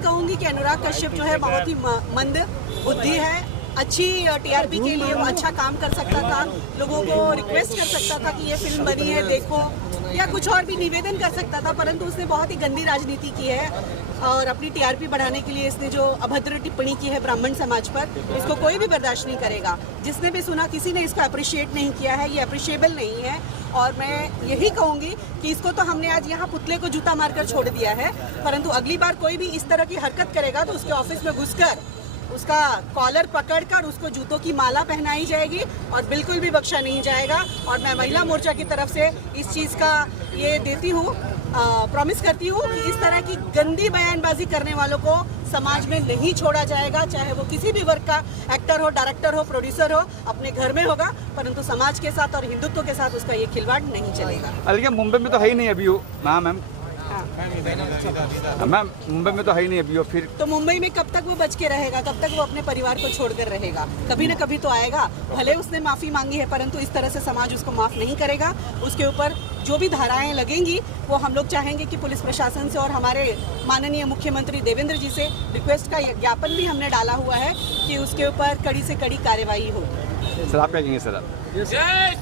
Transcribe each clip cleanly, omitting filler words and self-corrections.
कहूँगी कि अनुराग कश्यप जो है बहुत ही मंद बुद्धि है। अच्छी टीआरपी के लिए वो अच्छा काम कर सकता था, लोगों को रिक्वेस्ट कर सकता था कि ये फिल्म बनी है देखो, या कुछ और भी निवेदन कर सकता था, परंतु उसने बहुत ही गंदी राजनीति की है और अपनी टीआरपी बढ़ाने के लिए इसने जो अभद्र टिप्पणी की है ब्राह्मण समाज पर, इसको कोई भी बर्दाश्त नहीं करेगा। जिसने भी सुना किसी ने इसको अप्रिशिएट नहीं किया है, ये अप्रिशिएबल नहीं है। और मैं यही कहूँगी कि इसको तो हमने आज यहाँ पुतले को जूता मारकर छोड़ दिया है, परंतु अगली बार कोई भी इस तरह की हरकत करेगा तो उसके ऑफिस में घुसकर उसका कॉलर पकड़कर उसको जूतों की माला पहनाई जाएगी और बिल्कुल भी बख्शा नहीं जाएगा। और मैं महिला मोर्चा की तरफ से इस चीज़ का ये देती हूँ, प्रॉमिस करती हूँ कि इस तरह की गंदी बयानबाजी करने वालों को समाज में नहीं छोड़ा जाएगा, चाहे वो किसी भी वर्ग का एक्टर हो, डायरेक्टर हो, प्रोड्यूसर हो, अपने घर में होगा, परंतु समाज के साथ और हिंदुत्व के साथ उसका ये खिलवाड़ नहीं चलेगा। लेकिन मुंबई में तो है ही नहीं अभी वो मैम मुंबई में तो है ही नहीं अभी वो, फिर तो मुंबई में कब तक वो बच के रहेगा, कब तक वो अपने परिवार को छोड़कर रहेगा? कभी न कभी तो आएगा। भले उसने माफ़ी मांगी है, परंतु इस तरह से समाज उसको माफ़ नहीं करेगा। उसके ऊपर जो भी धाराएं लगेंगी वो हम लोग चाहेंगे कि पुलिस प्रशासन से और हमारे माननीय मुख्यमंत्री देवेंद्र जी से रिक्वेस्ट का ज्ञापन भी हमने डाला हुआ है कि उसके ऊपर कड़ी से कड़ी कार्रवाई हो। सर आप क्या कहेंगे सर? आप जय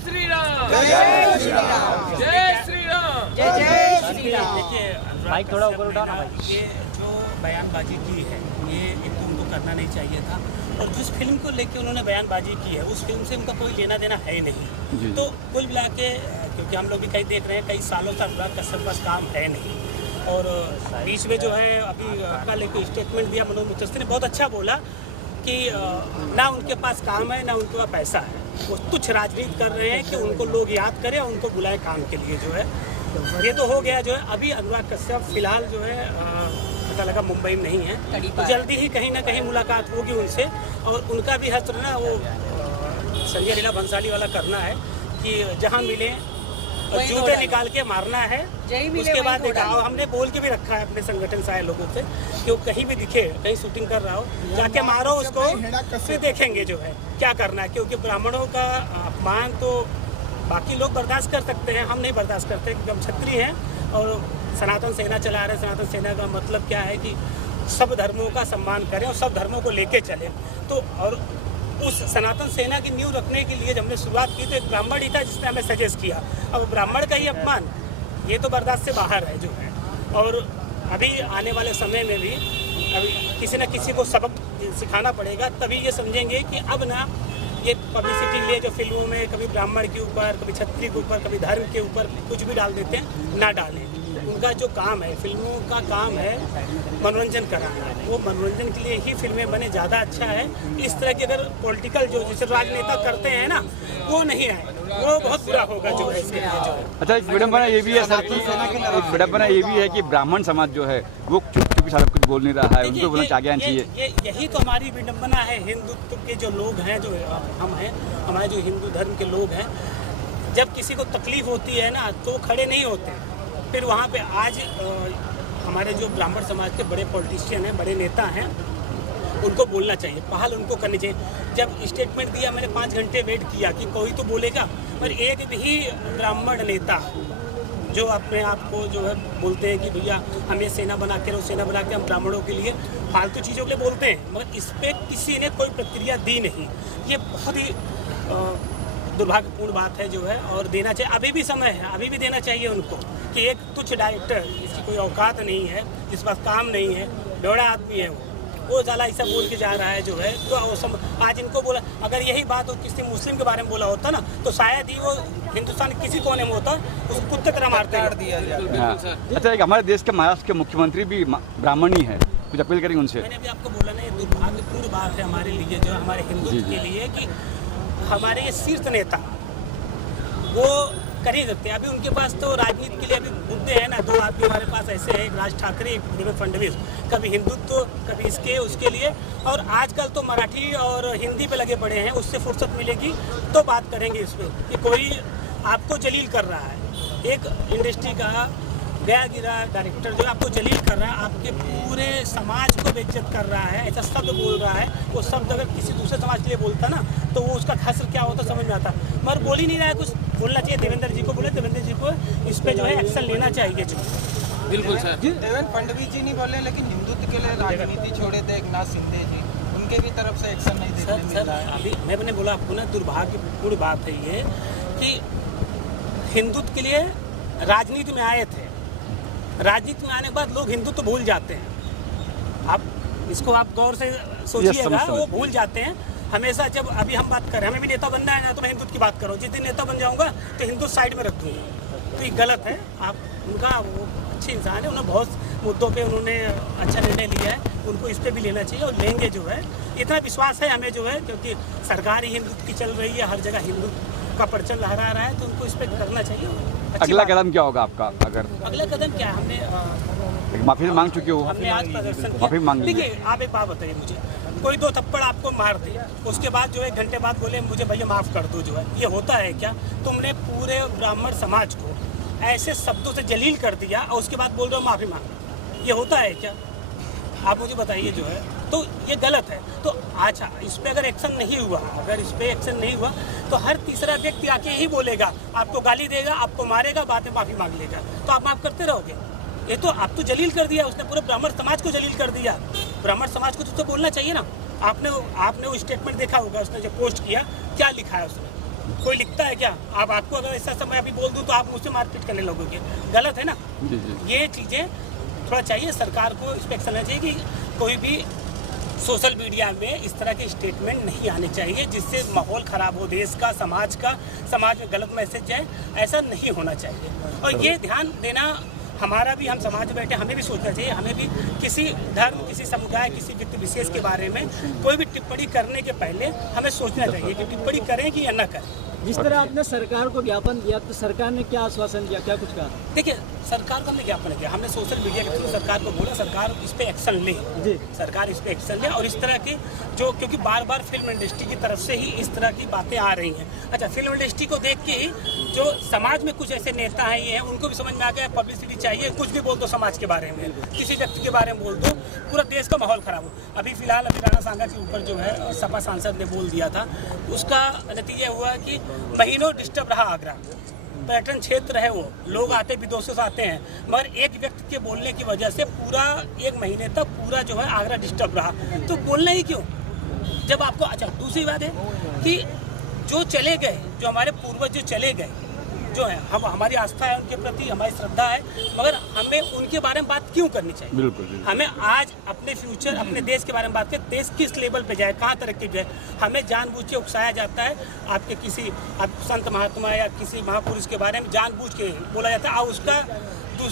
श्री राम, जय श्री राम, जय श्री राम, जय श्री राम। देखिए माइक थोड़ा ऊपर उठाओ ना भाई। ये जो बयानबाजी की है ये एक तो उनको करना नहीं चाहिए था, और जिस फिल्म को लेके उन्होंने बयानबाजी की है उस फिल्म से उनका कोई लेना देना है ही नहीं। तो कुल मिला के, क्योंकि हम लोग भी कई देख रहे हैं, कई सालों से अनुराग कश्यप पास काम है नहीं, और बीच में जो है अभी कल एक स्टेटमेंट दिया मनोज मुतस्ती ने, बहुत अच्छा बोला कि ना उनके पास काम है ना उनके पास पैसा है, वो तुच्छ राजनीति कर रहे हैं कि उनको लोग याद करें और उनको बुलाए काम के लिए। जो है ये तो हो गया। जो है अभी अनुराग कश्यप फिलहाल जो है पता लगा मुंबई में नहीं है, तो जल्दी ही कहीं ना कहीं मुलाकात होगी उनसे, और उनका भी हस्त ना वो संजय लीला भंसाली वाला करना है कि जहाँ मिले जूते निकाल के मारना है। उसके बाद देखा, हमने बोल के भी रखा है अपने संगठन से आए लोगों से कि वो कहीं भी दिखे, कहीं शूटिंग कर रहा हो, जाके मारो उसको, फिर देखेंगे जो है क्या करना है। क्योंकि ब्राह्मणों का अपमान तो बाकी लोग बर्दाश्त कर सकते हैं, हम नहीं बर्दाश्त करते, क्योंकि हम क्षत्रिय हैं और सनातन सेना चला रहे हैं। सनातन सेना का मतलब क्या है कि सब धर्मों का सम्मान करें और सब धर्मों को लेके चलें। तो और उस सनातन सेना की नींव रखने के लिए जब हमने शुरुआत की तो एक ब्राह्मण ही था जिसने हमें सजेस्ट किया। अब ब्राह्मण का ही अपमान, ये तो बर्दाश्त से बाहर है जो है। और अभी आने वाले समय में भी अभी किसी न किसी को सबक सिखाना पड़ेगा, तभी ये समझेंगे कि अब ना ये पब्लिसिटी लिए जो फिल्मों में कभी ब्राह्मण के ऊपर, कभी क्षत्रिय के ऊपर, कभी धर्म के ऊपर कुछ भी डाल देते हैं, ना डालें। उनका जो काम है, फिल्मों का काम है मनोरंजन कराना, वो मनोरंजन के लिए ही फिल्में बने, ज़्यादा अच्छा है। इस तरह की अगर पॉलिटिकल जो जैसे राजनेता करते हैं ना, वो नहीं आए, वो बहुत बुरा होगा जो है इसके लिए जो है। अच्छा, एक विडम्बना ये भी है सर, एक विडम्बना ये भी है कि ब्राह्मण समाज जो है वो चुपचाप सारा कुछ बोल नहीं रहा है, उनको बोलना चाहिए चाहिए। यही तो हमारी विडम्बना है। हिंदुत्व के जो लोग हैं, जो हम हैं, हमारे जो हिंदू धर्म के लोग हैं, जब किसी को तकलीफ होती है ना तो खड़े नहीं होते। फिर वहाँ पे आज हमारे जो ब्राह्मण समाज के बड़े पॉलिटिशियन हैं, बड़े नेता हैं, उनको बोलना चाहिए, पहल उनको करनी चाहिए। जब स्टेटमेंट दिया मैंने 5 घंटे वेट किया कि कोई तो बोलेगा, पर एक भी ब्राह्मण नेता जो अपने आप को जो है बोलते हैं कि भैया हमें सेना बना के रहो, सेना बना के हम ब्राह्मणों के लिए फालतू चीज़ों के लिए बोलते हैं, मगर इस पर किसी ने कोई प्रतिक्रिया दी नहीं। ये बहुत ही दुर्भाग्यपूर्ण बात है जो है, और देना चाहिए। अभी भी समय है, अभी भी देना चाहिए उनको कि एक तुच्छ डायरेक्टर जिसकी कोई औकात नहीं है, जिस पास काम नहीं है, बेवड़ा आदमी है, वो ज़्यादा ऐसा बोल के जा रहा है जो है। तो आज इनको बोला, अगर यही बात किसी मुस्लिम के बारे में बोला होता ना तो शायद ही वो हिंदुस्तान किसी कोने में होता, उसको कुत्ते तरह मारते हैं। अच्छा, एक हमारे देश के महाराष्ट्र के मुख्यमंत्री भी ब्राह्मण ही है, कुछ अपील करेंगे उनसे? मैंने अभी आपको बोला ना, ये दुर्भाग्यपूर्ण बात है हमारे लिए, जो हमारे हिंदुत्व के लिए, कि हमारे ये शीर्ष नेता वो कर ही सकते हैं। अभी उनके पास तो राजनीति के लिए अभी मुद्दे हैं ना, 2 आदमी हमारे पास ऐसे हैं, एक राज ठाकरे, एक देवेंद्र फडणवीस, कभी हिंदुत्व कभी इसके उसके लिए। और आजकल तो मराठी और हिंदी पे लगे पड़े हैं, उससे फुर्सत मिलेगी तो बात करेंगे इस पर कि कोई आपको जलील कर रहा है। एक इंडस्ट्री का गया गिरा डायरेक्टर जो आपको जलील कर रहा है, आपके पूरे समाज को बेइज्जत कर रहा है, ऐसा शब्द बोल रहा है, वो शब्द अगर किसी दूसरे समाज के लिए बोलता ना तो वो उसका असर क्या होता समझ में आता, मगर बोल ही नहीं रहा है। कुछ बोलना चाहिए, देवेंद्र जी को बोले, देवेंद्र जी को इस पर जो है एक्शन लेना चाहिए। जो बिल्कुल सर। देवेंद्र फडणवीस जी नहीं बोले, लेकिन हिंदुत्व के लिए राजनीति छोड़े थे एकनाथ शिंदे जी, उनके भी तरफ से एक्शन नहीं देखने मिल रहा है। अभी मैंने बोला आपको ना, दुर्भाग्यपूर्ण बात है ये कि हिंदुत्व के लिए राजनीति में आए थे, राजनीति में आने के बाद लोग हिंदुत्व भूल जाते हैं। आप इसको आप गौर से सोचिएगा, वो भूल जाते हैं हमेशा। जब अभी हम बात करें, हमें भी नेता बनना है ना, तो मैं हिंदुत्व की बात करूँ, जिस दिन नेता बन जाऊँगा तो हिंदुत्व साइड में रख दूँगा। तो ये गलत है। आप उनका वो अच्छे इंसान है, उन्होंने बहुत मुद्दों पे उन्होंने अच्छा निर्णय लिया है, उनको इस पे भी लेना चाहिए और लेंगे जो है। इतना विश्वास है हमें जो है, क्योंकि सरकार ही हिंदुत्व की चल रही है, हर जगह हिंदुत्व का परचम लहरा रहा है, तो उनको इस पे करना चाहिए। अगला कदम क्या होगा आपका? अगर अगला कदम क्या है, हमने माफी मांग चुके हो, हमने आज प्रदर्शन माफी मांग ली। देखिए, आप एक बात बताइए मुझे, कोई 2 थप्पड़ आपको मार दे, उसके बाद जो 1 घंटे बाद बोले मुझे भैया माफ़ कर दो, जो है ये होता है क्या? तुमने पूरे ब्राह्मण समाज को ऐसे शब्दों से जलील कर दिया और उसके बाद बोल रहे हो माफ़ी मांगो, ये होता है क्या? आप मुझे बताइए जो है, तो ये गलत है। तो अच्छा, इस पर अगर एक्शन नहीं हुआ, अगर इस पर एक्शन नहीं हुआ तो हर तीसरा व्यक्ति आके यही बोलेगा, आपको गाली देगा, आपको मारेगा, बाद में माफ़ी मांग लेगा, तो आप माफ़ करते रहोगे? ये तो आप तो जलील कर दिया उसने, पूरे ब्राह्मण समाज को जलील कर दिया। ब्राह्मण समाज को तो बोलना चाहिए ना। आपने वो स्टेटमेंट देखा होगा, उसने जो पोस्ट किया, क्या लिखा है उसने? कोई लिखता है क्या? आपको अगर ऐसा समय अभी बोल दूं तो आप मुझसे मारपीट करने लगोगे, गलत है ना। ये चीज़ें थोड़ा चाहिए, सरकार को इस पर एक्शन लेना चाहिए कि कोई भी सोशल मीडिया में इस तरह के स्टेटमेंट नहीं आने चाहिए जिससे माहौल ख़राब हो देश का, समाज में गलत मैसेज जाए, ऐसा नहीं होना चाहिए। और ये ध्यान देना हमारा भी, हम समाज में बैठे, हमें भी सोचना चाहिए, हमें भी किसी धर्म, किसी समुदाय, किसी व्यक्ति विशेष के बारे में कोई भी टिप्पणी करने के पहले हमें सोचना चाहिए कि टिप्पणी करें कि या न करें। जिस तरह आपने सरकार को ज्ञापन दिया, तो सरकार ने क्या आश्वासन दिया, क्या कुछ कहा? देखिए, सरकार को हमने ज्ञापन किया, हमने सोशल मीडिया के थ्रू सरकार को बोला सरकार इस पे एक्शन ले, सरकार इस पे एक्शन ले। और इस तरह की जो, क्योंकि बार बार फिल्म इंडस्ट्री की तरफ से ही इस तरह की बातें आ रही हैं। अच्छा, फिल्म इंडस्ट्री को देख के ही जो समाज में कुछ ऐसे नेता हैं, ये हैं, उनको भी समझ में आ गया पब्लिसिटी चाहिए, कुछ भी बोल दो समाज के बारे में, किसी व्यक्ति के बारे में बोल दो, पूरा देश का माहौल खराब हो। अभी फिलहाल राणा सांगा के ऊपर जो है सपा सांसद ने बोल दिया था, उसका नतीजा हुआ कि महीनों डिस्टर्ब रहा आगरा। पर्यटन क्षेत्र है, वो लोग आते विदेशों से आते हैं, मगर एक व्यक्ति के बोलने की वजह से पूरा 1 महीने तक पूरा जो है आगरा डिस्टर्ब रहा। तो बोलना ही क्यों जब आपको। अच्छा, दूसरी बात है कि जो चले गए, जो हमारे पूर्वज जो चले गए, जो है हमारी आस्था है उनके प्रति, हमारी श्रद्धा है, मगर हमें उनके बारे में बात क्यों करनी चाहिए? बिल्कुल। हमें आज अपने फ्यूचर, अपने देश के बारे में बात करें, देश किस लेवल पे जाए, कहाँ तरक्की जाए। हमें जानबूझ के उकसाया जाता है, आपके किसी संत महात्मा या किसी महापुरुष के बारे में जानबूझ के बोला जाता है और उसका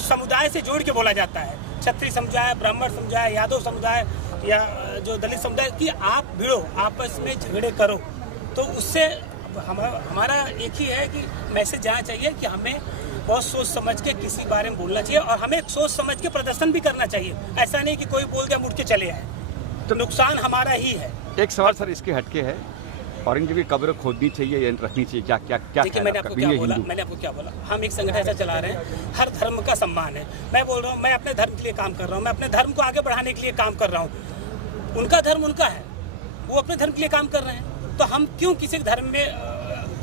समुदाय से जोड़ के बोला जाता है। क्षत्रिय समुदाय, ब्राह्मण समुदाय, यादव समुदाय या जो दलित समुदाय की आप भिड़ो, आपस में झगड़े करो, तो उससे हमारा एक ही है कि मैसेज जाना चाहिए कि हमें बहुत सोच समझ के किसी बारे में बोलना चाहिए और हमें सोच समझ के प्रदर्शन भी करना चाहिए। ऐसा नहीं कि कोई बोल दिया मुड़ के चले आए, तो नुकसान हमारा ही है। एक सवाल सर इसके हटके है, औरंगजेब की कब्र खोदनी चाहिए या रखनी चाहिए, क्या क्या क्या? देखिए, मैंने आपको क्या बोला, हम एक संगठन ऐसा चला रहे हैं, हर धर्म का सम्मान है। मैं बोल रहा हूँ, मैं अपने धर्म के लिए काम कर रहा हूँ, मैं अपने धर्म को आगे बढ़ाने के लिए काम कर रहा हूँ। उनका धर्म उनका है, वो अपने धर्म के लिए काम कर रहे हैं, तो हम क्यों किसी धर्म में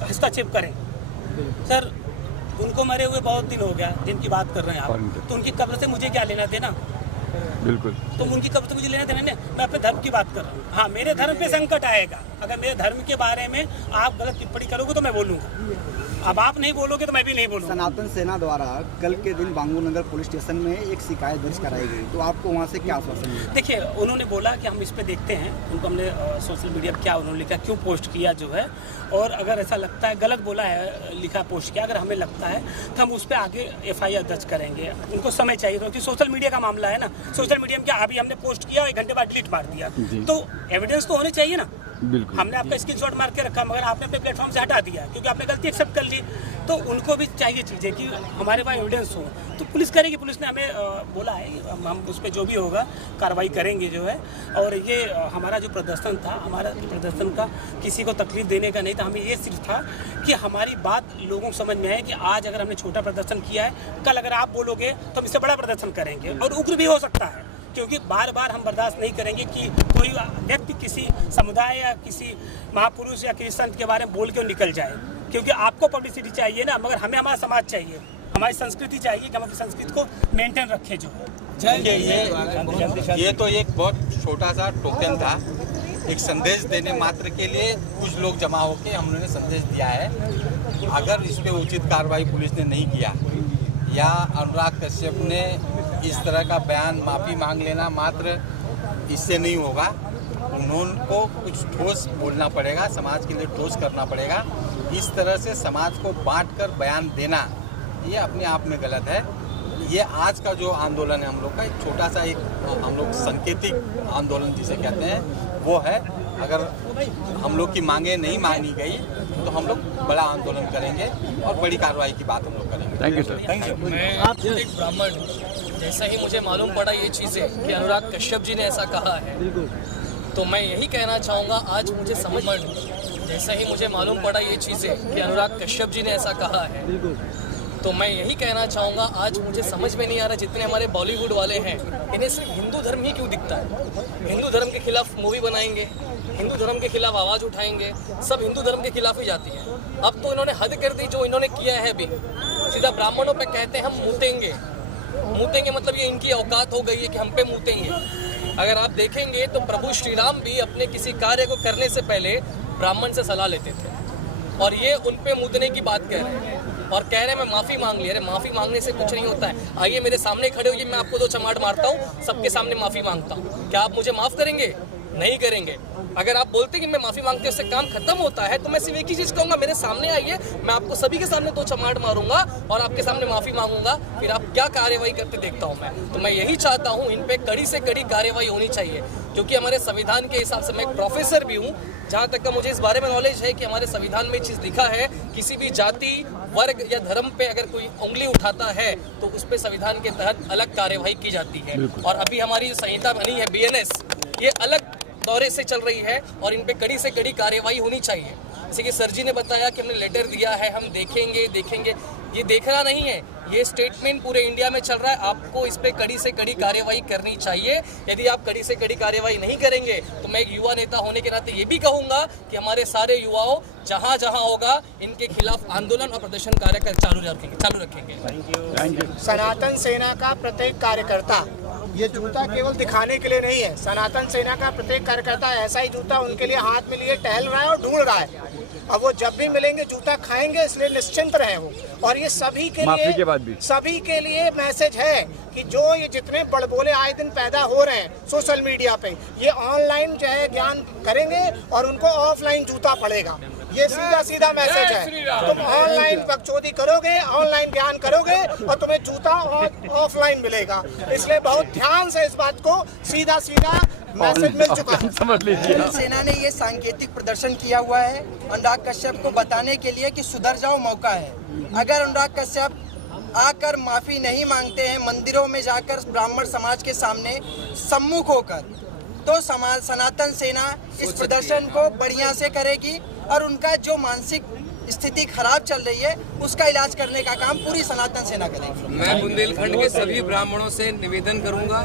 हस्तक्षेप करें? सर, उनको मरे हुए बहुत दिन हो गया, जिनकी बात कर रहे हैं आप, तो उनकी कब्र से मुझे क्या लेना देना? बिल्कुल। तो उनकी कब्र से मुझे लेना देना नहीं, मैं अपने धर्म की बात कर रहा हूँ। हाँ, मेरे धर्म पे संकट आएगा, अगर मेरे धर्म के बारे में आप गलत टिप्पणी करोगे तो मैं बोलूँगा। अब आप नहीं बोलोगे तो मैं भी नहीं बोलूँगा। सनातन सेना द्वारा कल के दिन बांगू नगर पुलिस स्टेशन में एक शिकायत दर्ज कराई गई, तो आपको वहाँ से क्या आश्वासन मिला? देखिए, उन्होंने बोला कि हम इस पे देखते हैं, उनको हमने सोशल मीडिया पर क्या उन्होंने लिखा, क्यों पोस्ट किया जो है, और अगर ऐसा लगता है गलत बोला है, लिखा पोस्ट किया, अगर हमें लगता है तो हम उस पर आगे FIR दर्ज करेंगे। उनको समय चाहिए, क्योंकि सोशल मीडिया का मामला है ना। सोशल मीडिया में क्या, अभी हमने पोस्ट किया 1 घंटे बाद डिलीट मार दिया, तो एविडेंस तो होने चाहिए ना। बिल्कुल। हमने आपका स्क्रीनशॉट मार के रखा, मगर आपने अपने प्लेटफॉर्म से हटा दिया क्योंकि आपने गलती एक्सेप्ट कर ली। तो उनको भी चाहिए चीज़ें कि हमारे पास एविडेंस हो, तो पुलिस करेगी। पुलिस ने हमें बोला है, हम उस पर जो भी होगा कार्रवाई करेंगे जो है। और ये हमारा जो प्रदर्शन था, हमारा प्रदर्शन का किसी को तकलीफ देने का नहीं था, हमें ये सिर्फ था कि हमारी बात लोगों को समझ में आए कि आज अगर हमने छोटा प्रदर्शन किया है, कल अगर आप बोलोगे तो हम इससे बड़ा प्रदर्शन करेंगे और उग्र भी हो सकता है, क्योंकि बार बार हम बर्दाश्त नहीं करेंगे कि कोई व्यक्ति किसी समुदाय या किसी महापुरुष या किसी संत के बारे में बोल के निकल जाए, क्योंकि आपको पब्लिसिटी चाहिए ना, मगर हमें हमारा समाज चाहिए। हमारी संस्कृति चाहिए कि हम अपनी संस्कृति को मेंटेन रखें जो ये तो एक बहुत छोटा सा टोकन था, एक संदेश देने मात्र के लिए कुछ लोग जमा होकर हम लोगों ने संदेश दिया है। अगर इस पे उचित कार्रवाई पुलिस ने नहीं किया या अनुराग कश्यप ने इस तरह का बयान, माफ़ी मांग लेना मात्र इससे नहीं होगा, उनको कुछ ठोस बोलना पड़ेगा, समाज के लिए ठोस करना पड़ेगा। इस तरह से समाज को बांटकर बयान देना ये अपने आप में गलत है। ये आज का जो आंदोलन है हम लोग का, एक छोटा सा एक हम लोग सांकेतिक आंदोलन जिसे कहते हैं वो है। अगर हम लोग की मांगे नहीं मानी गई तो हम लोग बड़ा आंदोलन करेंगे और बड़ी कार्रवाई की बात हम लोग करेंगे। Thank you sir. Thank you. मैं आप एक ब्राह्मण, जैसा ही मुझे मालूम पड़ा ये चीज़ें कि अनुराग कश्यप जी ने ऐसा कहा है, बिल्कुल तो मैं यही कहना चाहूँगा, आज मुझे समझ, जैसा ही मुझे मालूम पड़ा ये चीज़ें कि अनुराग कश्यप जी ने ऐसा कहा है, बिल्कुल तो मैं यही कहना चाहूँगा, आज मुझे समझ में नहीं आ रहा जितने हमारे बॉलीवुड वाले हैं, इन्हें सिर्फ हिंदू धर्म ही क्यों दिखता है। हिंदू धर्म के खिलाफ मूवी बनाएंगे, हिंदू धर्म के खिलाफ आवाज़ उठाएंगे, सब हिंदू धर्म के खिलाफ ही जाती है। अब तो इन्होंने हद कर दी, जो इन्होंने किया है अभी, सीधा ब्राह्मणों पे कहते हैं हम मूतेंगे। मूतेंगे मतलब ये इनकी औकात हो गई है कि हम पे मूतेंगे। अगर आप देखेंगे तो प्रभु श्री राम भी अपने किसी कार्य को करने से पहले ब्राह्मण से सलाह लेते थे, और ये उन पे मूतने की बात कह रहे हैं और कह रहे हैं मैं माफ़ी मांग ली। अरे माफ़ी मांगने से कुछ नहीं होता है। आइए मेरे सामने खड़े होइए, मैं आपको 2 चमाट मारता हूँ, सबके सामने माफ़ी मांगता हूँ। क्या आप मुझे माफ़ करेंगे? नहीं करेंगे। अगर आप बोलते कि मैं माफ़ी मांगते उससे काम खत्म होता है, तो मैं सिर्फ एक ही चीज़ कहूँगा, मेरे सामने आइए, मैं आपको सभी के सामने 2 चमाट मारूंगा और आपके सामने माफ़ी मांगूंगा, फिर आप क्या कार्रवाई करते देखता हूँ मैं। तो मैं यही चाहता हूँ, इन पे कड़ी से कड़ी कार्रवाई होनी चाहिए, क्योंकि हमारे संविधान के हिसाब से, मैं एक प्रोफेसर भी हूँ, जहाँ तक का मुझे इस बारे में नॉलेज है कि हमारे संविधान में चीज़ लिखा है, किसी भी जाति, वर्ग या धर्म पे अगर कोई उंगली उठाता है तो उस पर संविधान के तहत अलग कार्यवाही की जाती है। और अभी हमारी जो संहिता बनी है BNS, ये अलग दौरे से चल रही है और इन पे कड़ी से कड़ी कार्रवाई होनी चाहिए। जैसे कि सर जी ने बताया कि हमने लेटर दिया है, हम देखेंगे, ये देखना नहीं है, ये स्टेटमेंट पूरे इंडिया में चल रहा है। आपको इस पे कड़ी से कड़ी कार्रवाई करनी चाहिए। यदि आप कड़ी से कड़ी कार्रवाई नहीं करेंगे तो मैं एक युवा नेता होने के नाते ये भी कहूँगा कि हमारे सारे युवाओं जहाँ जहाँ होगा इनके खिलाफ आंदोलन और प्रदर्शन कार्य चालू रखेंगे। Thank you. सनातन सेना का प्रत्येक कार्यकर्ता, ये जूता केवल दिखाने के लिए नहीं है, सनातन सेना का प्रत्येक कार्यकर्ता ऐसा ही जूता उनके लिए हाथ में लिए टहल रहा है और ढूंढ रहा है। अब वो जब भी मिलेंगे जूता खाएंगे, इसलिए निश्चिंत रहे वो। और ये सभी के लिए मैसेज है कि जो ये जितने बड़बोले आए दिन पैदा हो रहे हैं सोशल मीडिया पे, ये ऑनलाइन जो है ज्ञान करेंगे और उनको ऑफलाइन जूता पड़ेगा। ये सीधा मैसेज है। तुम ऑनलाइन बकचोदी करोगे, ऑनलाइन ज्ञान करोगे और तुम्हें जूता ऑफलाइन मिलेगा। इसलिए बहुत ध्यान से इस बात को सीधा मैसेज मिल चुका है। समझ लीजिए। सेना ने ये सांकेतिक प्रदर्शन किया हुआ है अनुराग कश्यप को बताने के लिए कि सुधर जाओ, मौका है। अगर अनुराग कश्यप आकर माफी नहीं मांगते हैं, मंदिरों में जाकर ब्राह्मण समाज के सामने सम्मुख होकर, तो सनातन सेना इस प्रदर्शन को बढ़िया से करेगी और उनका जो मानसिक स्थिति खराब चल रही है उसका इलाज करने का काम पूरी सनातन सेना करेगी। मैं बुंदेलखंड के सभी ब्राह्मणों से निवेदन करूंगा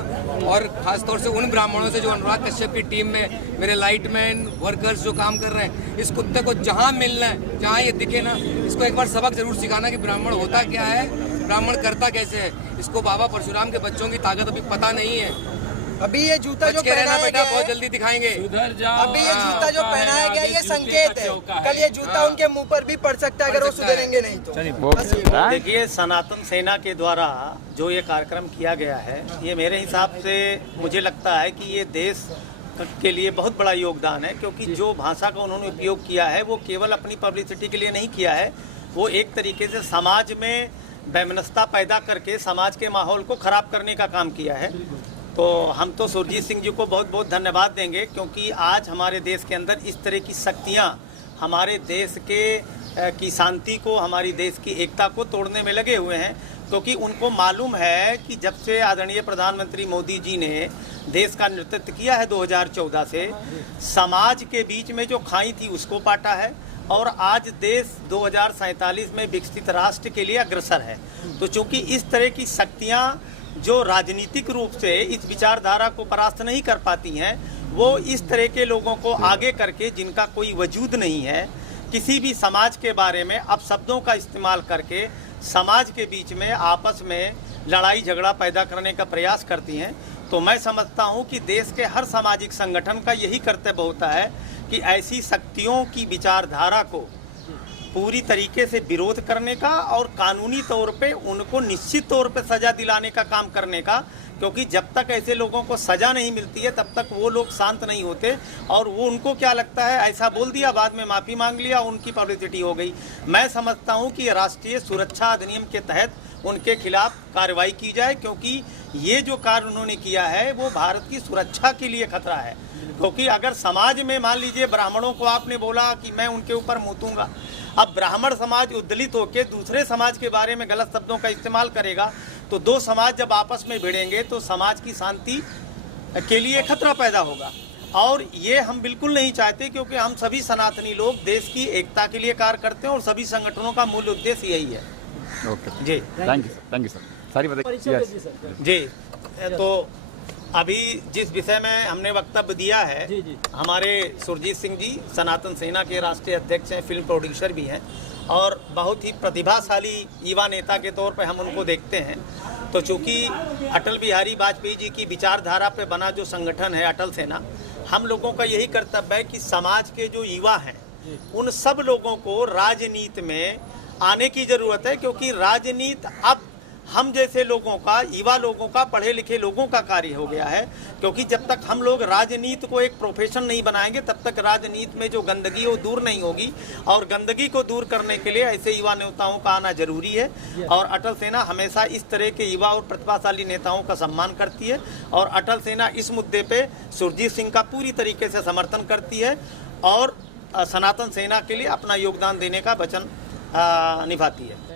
और खासतौर से उन ब्राह्मणों से जो अनुराग कश्यप की टीम में मेरे लाइटमैन वर्कर्स जो काम कर रहे हैं, इस कुत्ते को जहां मिलना है, जहां ये दिखे ना, इसको एक बार सबक जरूर सिखाना कि ब्राह्मण होता क्या है, ब्राह्मण करता कैसे है। इसको बाबा परशुराम के बच्चों की ताकत अभी पता नहीं है। अभी ये जूता जो पहनाया गया है, बहुत जल्दी दिखाएंगे। अभी ये जूता जो पहनाया गया ये संकेत है, कल ये जूता उनके मुंह पर भी पड़ सकता है अगर वो सुधरेंगे नहीं तो। देखिए, सनातन सेना के द्वारा जो ये कार्यक्रम किया गया है, ये मेरे हिसाब से मुझे लगता है कि ये देश के लिए बहुत बड़ा योगदान है, क्योंकि जो भाषा का उन्होंने उपयोग किया है वो केवल अपनी पब्लिसिटी के लिए नहीं किया है, वो एक तरीके से समाज में वैमनस्यता पैदा करके समाज के माहौल को खराब करने का काम किया है। तो हम तो सुरजीत सिंह जी को बहुत बहुत धन्यवाद देंगे, क्योंकि आज हमारे देश के अंदर इस तरह की शक्तियाँ हमारे देश की शांति को, हमारी देश की एकता को तोड़ने में लगे हुए हैं, क्योंकि उनको मालूम है कि जब से आदरणीय प्रधानमंत्री मोदी जी ने देश का नेतृत्व किया है 2014 से, समाज के बीच में जो खाई थी उसको पाटा है और आज देश 2047 में विकसित राष्ट्र के लिए अग्रसर है। तो चूँकि इस तरह की शक्तियाँ जो राजनीतिक रूप से इस विचारधारा को परास्त नहीं कर पाती हैं, वो इस तरह के लोगों को आगे करके, जिनका कोई वजूद नहीं है, किसी भी समाज के बारे में अपशब्दों का इस्तेमाल करके समाज के बीच में आपस में लड़ाई झगड़ा पैदा करने का प्रयास करती हैं, तो मैं समझता हूं कि देश के हर सामाजिक संगठन का यही कर्तव्य होता है कि ऐसी शक्तियों की विचारधारा को पूरी तरीके से विरोध करने का और कानूनी तौर पे उनको निश्चित तौर पे सज़ा दिलाने का काम करने का, क्योंकि जब तक ऐसे लोगों को सज़ा नहीं मिलती है तब तक वो लोग शांत नहीं होते और वो उनको क्या लगता है ऐसा बोल दिया, बाद में माफ़ी मांग लिया, उनकी पब्लिसिटी हो गई। मैं समझता हूँ कि राष्ट्रीय सुरक्षा अधिनियम के तहत उनके खिलाफ कार्रवाई की जाए, क्योंकि ये जो कार्य उन्होंने किया है वो भारत की सुरक्षा के लिए खतरा है। क्योंकि अगर समाज में मान लीजिए ब्राह्मणों को आपने बोला कि मैं उनके ऊपर मुँतूंगा, अब ब्राह्मण समाज उद्दलित होकर दूसरे समाज के बारे में गलत शब्दों का इस्तेमाल करेगा तो दो समाज जब आपस में भिड़ेंगे तो समाज की शांति के लिए खतरा पैदा होगा। और ये हम बिल्कुल नहीं चाहते, क्योंकि हम सभी सनातनी लोग देश की एकता के लिए कार्य करते हैं और सभी संगठनों का मूल उद्देश्य यही है। Okay ji thank you sir, सारी परिचय बताइए। दीजिए सर। जी, तो अभी जिस विषय में हमने वक्तव्य दिया है, जी। हमारे सुरजीत सिंह जी सनातन सेना के राष्ट्रीय अध्यक्ष हैं, फिल्म प्रोड्यूसर भी हैं और बहुत ही प्रतिभाशाली युवा नेता के तौर पर हम उनको देखते हैं। तो चूँकि अटल बिहारी वाजपेयी जी की विचारधारा पे बना जो संगठन है अटल सेना, हम लोगों का यही कर्तव्य है कि समाज के जो युवा हैं उन सब लोगों को राजनीति में आने की ज़रूरत है, क्योंकि राजनीति अब हम जैसे लोगों का, युवा लोगों का, पढ़े लिखे लोगों का कार्य हो गया है। क्योंकि जब तक हम लोग राजनीति को एक प्रोफेशन नहीं बनाएंगे तब तक राजनीति में जो गंदगी है वो दूर नहीं होगी, और गंदगी को दूर करने के लिए ऐसे युवा नेताओं का आना जरूरी है। और अटल सेना हमेशा इस तरह के युवा और प्रतिभाशाली नेताओं का सम्मान करती है और अटल सेना इस मुद्दे पर सुरजीत सिंह का पूरी तरीके से समर्थन करती है और सनातन सेना के लिए अपना योगदान देने का वचन निभाती है।